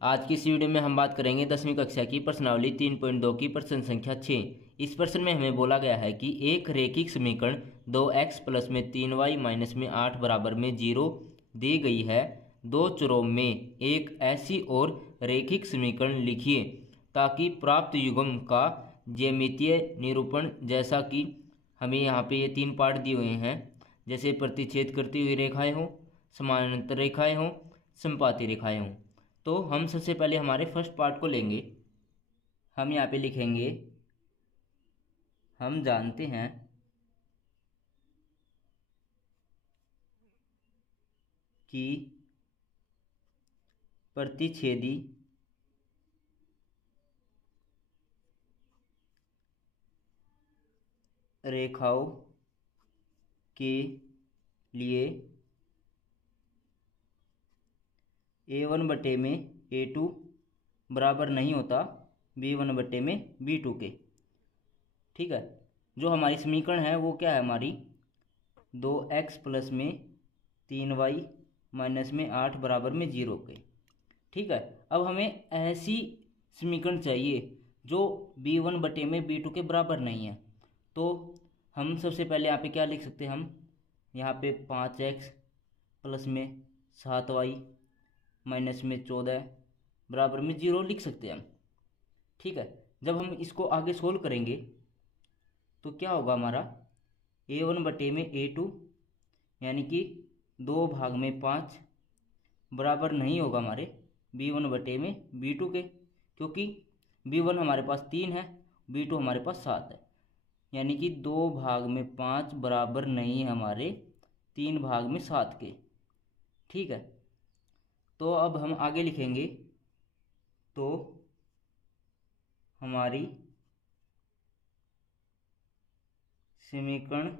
आज की इस वीडियो में हम बात करेंगे 10वीं कक्षा की प्रश्नावली 3.2 की प्रश्न संख्या 6। इस प्रश्न में हमें बोला गया है कि एक रैखिक समीकरण 2x प्लस में 3y माइनस में 8 बराबर में 0 दी गई है। दो चरों में एक ऐसी और रैखिक समीकरण लिखिए ताकि प्राप्त युग्म का ज्यामितीय निरूपण, जैसा कि हमें यहाँ पे ये 3 पार्ट दिए हुए हैं, जैसे प्रतिच्छेद करती हुई रेखाएं हों, समानांतर रेखाएं हों, समपाती रेखाएं हों। तो हम सबसे पहले हमारे फर्स्ट पार्ट को लेंगे। हम यहाँ पे लिखेंगे हम जानते हैं कि प्रतिच्छेदी रेखाओं के लिए a1/a2 बराबर नहीं होता b1/b2 के। ठीक है, जो हमारी समीकरण है वो क्या है हमारी 2x प्लस में 3y माइनस में 8 बराबर में 0 के। ठीक है, अब हमें ऐसी समीकरण चाहिए जो b1/b2 के बराबर नहीं है। तो हम सबसे पहले यहाँ पे क्या लिख सकते हैं, हम यहाँ पे 5x प्लस में 7y माइनस में 14 बराबर में 0 लिख सकते हैं हम। ठीक है, जब हम इसको आगे सोल्व करेंगे तो क्या होगा हमारा a1/a2 यानी कि 2 भाग में 5 बराबर नहीं होगा हमारे b1/b2 के, क्योंकि b1 हमारे पास 3 है, b2 हमारे पास 7 है। यानी कि 2 भाग में 5 बराबर नहीं है हमारे 3 भाग में 7 के। ठीक है, तो अब हम आगे लिखेंगे तो हमारी समीकरण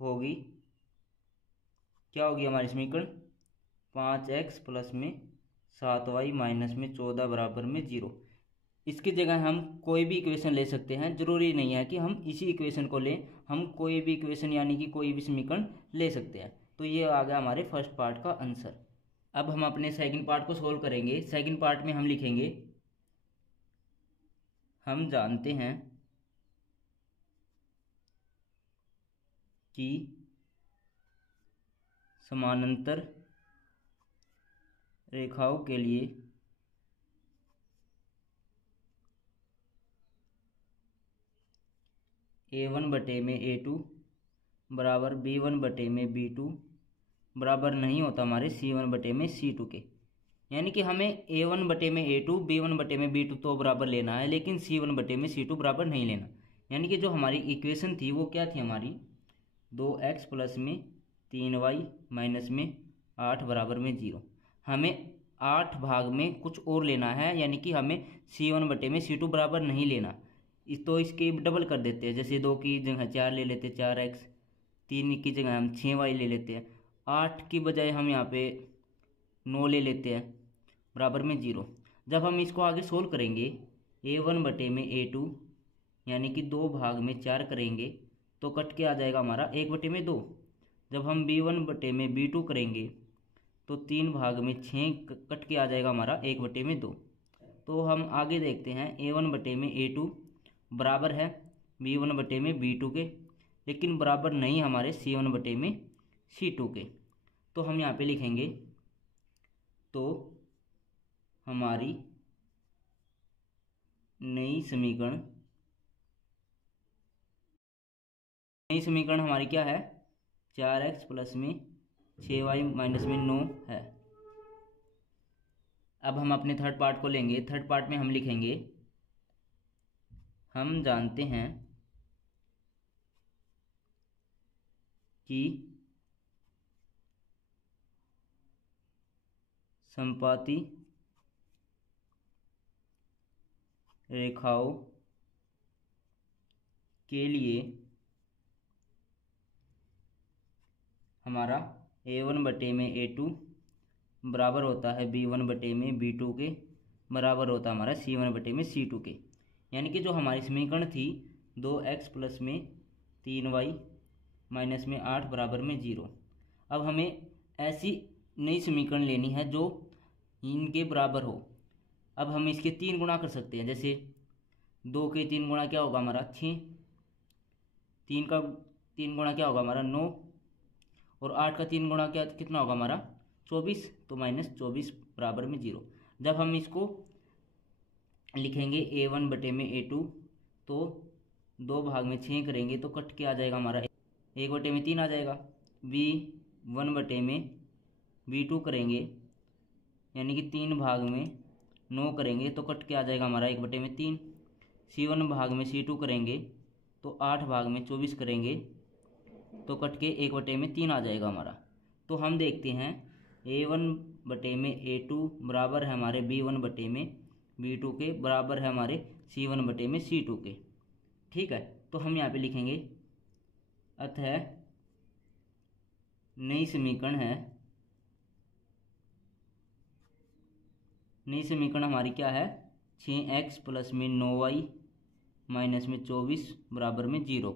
होगी, क्या होगी हमारी समीकरण 5x प्लस में 7y माइनस में 14 बराबर में 0। इसकी जगह हम कोई भी इक्वेशन ले सकते हैं, जरूरी नहीं है कि हम इसी इक्वेशन को लें, हम कोई भी इक्वेशन यानी कि कोई भी समीकरण ले सकते हैं। तो ये आ गया हमारे फर्स्ट पार्ट का आंसर। अब हम अपने सेकंड पार्ट को सोल्व करेंगे। सेकंड पार्ट में हम लिखेंगे हम जानते हैं कि समानांतर रेखाओं के लिए a1/a2 बराबर b1/b2 बराबर नहीं होता हमारे c1/c2 के। यानी कि हमें a1/a2 b1/b2 तो बराबर लेना है, लेकिन c1/c2 बराबर नहीं लेना। यानी कि जो हमारी इक्वेशन थी वो क्या थी हमारी 2x प्लस में 3y माइनस में 8 बराबर में 0। हमें 8 भाग में कुछ और लेना है, यानी कि हमें c1/c2 बराबर नहीं लेना। तो इसके डबल कर देते हैं, जैसे 2 की जगह 4 ले लेते 4x, 3 की जगह हम 6y ले लेते हैं, 8 की बजाय हम यहाँ पे 9 ले लेते हैं बराबर में 0। जब हम इसको आगे सोल्व करेंगे a1/a2 यानी कि 2 भाग में 4 करेंगे तो कट के आ जाएगा हमारा 1/2। जब हम b1/b2 करेंगे तो 3 भाग में 6 कट के आ जाएगा हमारा 1/2। तो हम आगे देखते हैं a1/a2 बराबर है b1/b2 के, लेकिन बराबर नहीं हमारे c1/c2 के। तो हम यहाँ पे लिखेंगे तो हमारी नई समीकरण हमारी क्या है 4x प्लस में 6y माइनस में 9 है। अब हम अपने थर्ड पार्ट को लेंगे। थर्ड पार्ट में हम लिखेंगे हम जानते हैं कि समपाती रेखाओं के लिए हमारा a1/a2 बराबर होता है b1/b2 के, बराबर होता है हमारा c1/c2 के। यानी कि जो हमारी समीकरण थी 2x प्लस में 3y माइनस में 8 बराबर में 0। अब हमें ऐसी नई समीकरण लेनी है जो इनके बराबर हो। अब हम इसके 3 गुणा कर सकते हैं। जैसे 2 के 3 गुणा क्या होगा हमारा 6, 3 का 3 गुणा क्या होगा हमारा 9, और 8 का 3 गुणा क्या कितना होगा हमारा 24, तो -24 बराबर में 0। जब हम इसको लिखेंगे A1 बटे में A2, तो 2 भाग में 6 करेंगे तो कट के आ जाएगा हमारा 1 बटे में 3 आ जाएगा। B1 बटे में B2 करेंगे यानी कि 3 भाग में 9 करेंगे तो कट के आ जाएगा हमारा 1 बटे में 3। C1 भाग में C2 करेंगे तो 8 भाग में 24 करेंगे तो कट के 1 बटे में 3 आ जाएगा हमारा। तो हम देखते हैं A1 बटे में A2 बराबर है हमारे B1 बटे में B2 के, बराबर है हमारे C1 बटे में C2 के। ठीक है, तो हम यहाँ पे लिखेंगे अतः नई समीकरण हमारी क्या है 6x प्लस में 9y माइनस में 24 बराबर में 0।